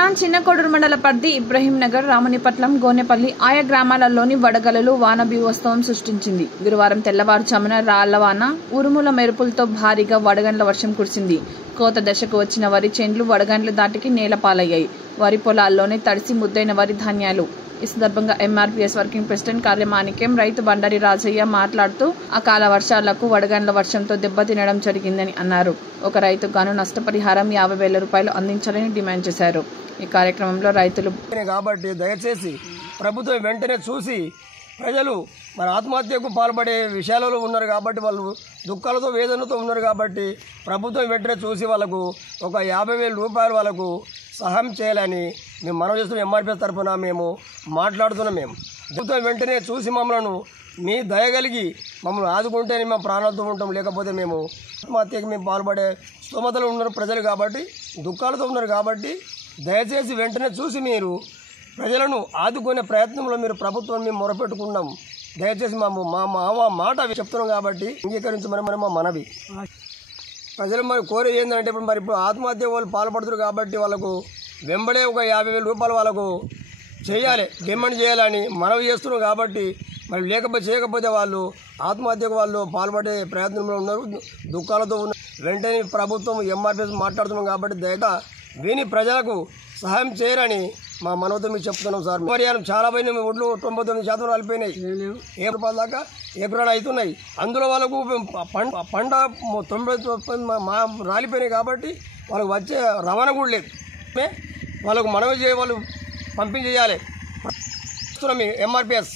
జిల్లా చిన్నకోడూరు మండల పరిధి ఇబ్రహీం నగర్, రామనిపట్నం, గోనెపల్లి ఆయా గ్రామాలలోని వడగళ్లలో వాన బీభత్సం సృష్టించింది. గురువారం తెల్లవారుజామున రాళ్లవాన, ఉరుముల మెరుపులతో భారీగా వడగండ్ల వర్షం కురిసింది. కోత దశకు వచ్చిన వరి చేన్లు వడగండ్లు దాటికి నేలపాలయ్యాయి. వరి పొలాల్లోనే తడిసి ముద్దైన వరి ధాన్యాలు. ఈ సందర్భంగా ఎంఆర్పీఎస్ వర్కింగ్ ప్రెసిడెంట్ కార్యమానిక్యం రైతు బండారి రాజయ్య మాట్లాడుతూ అకాల వర్షాలకు వడగండ్ల వర్షంతో దెబ్బతినడం జరిగిందని అన్నారు. ఒక రైతుకు గాను నష్టపరిహారం 50,000 రూపాయలు అందించాలని డిమాండ్ చేశారు. ఈ కార్యక్రమంలో రైతులు కాబట్టి దయచేసి ప్రభుత్వం వెంటనే చూసి ప్రజలు మన ఆత్మహత్యకు పాల్పడే విషయాలలో ఉన్నారు కాబట్టి వాళ్ళు దుఃఖాలతో వేదనతో ఉన్నారు కాబట్టి ప్రభుత్వం వెంటనే చూసి వాళ్ళకు ఒక 50,000 రూపాయలు వాళ్ళకు సహాయం చేయాలని మేము మనం చేస్తున్న ఎంఆర్పీఎస్ తరఫున మేము మాట్లాడుతున్నాం. మేము ప్రభుత్వం వెంటనే చూసి మమ్మల్ని మీ దయగలిగి మమ్మల్ని ఆదుకుంటేనే మేము ప్రాణాలతో ఉంటాం, లేకపోతే మేము ఆత్మహత్యకు మేము పాల్పడే స్తోమతలు ఉన్నారు ప్రజలు కాబట్టి దుఃఖాలతో ఉన్నారు కాబట్టి దయచేసి వెంటనే చూసి మీరు ప్రజలను ఆదుకునే ప్రయత్నంలో మీరు ప్రభుత్వం మేము మొరపెట్టుకున్నాం. దయచేసి మా మాట చెప్తున్నాం కాబట్టి అంగీకరించమని మా మనవి. ప్రజలు మరి కోరేది ఏంటంటే ఇప్పుడు ఆత్మహత్య వాళ్ళు పాల్పడుతున్నారు కాబట్టి వాళ్ళకు వెంబడే ఒక 50,000 రూపాయలు వాళ్ళకు చేయాలి, డిమాండ్ చేయాలని మనవి చేస్తున్నాం కాబట్టి మరి చేయకపోతే వాళ్ళు ఆత్మహత్యకు వాళ్ళు పాల్పడే ప్రయత్నంలో ఉన్నారు, దుఃఖాలతో ఉన్నారు. వెంటనే ప్రభుత్వం ఎంఆర్పీఎస్ మాట్లాడుతున్నాం కాబట్టి దయగా విని ప్రజలకు సహాయం చేయరని మా మనవతో మీకు చెప్తున్నాం సార్. పరిహారం చాలా పోయినాయి, ఒడ్లు 99% రాలిపోయినాయి, రూపాయల దాకా ఎకరాలు అవుతున్నాయి. అందులో వాళ్ళకు పంట 90% రాలిపోయినాయి కాబట్టి వాళ్ళకు వచ్చే రవాణా కూడా లేదు. వాళ్ళకు మనవి వాళ్ళు పంపిణీ చేయాలి. ఎంఆర్పీఎస్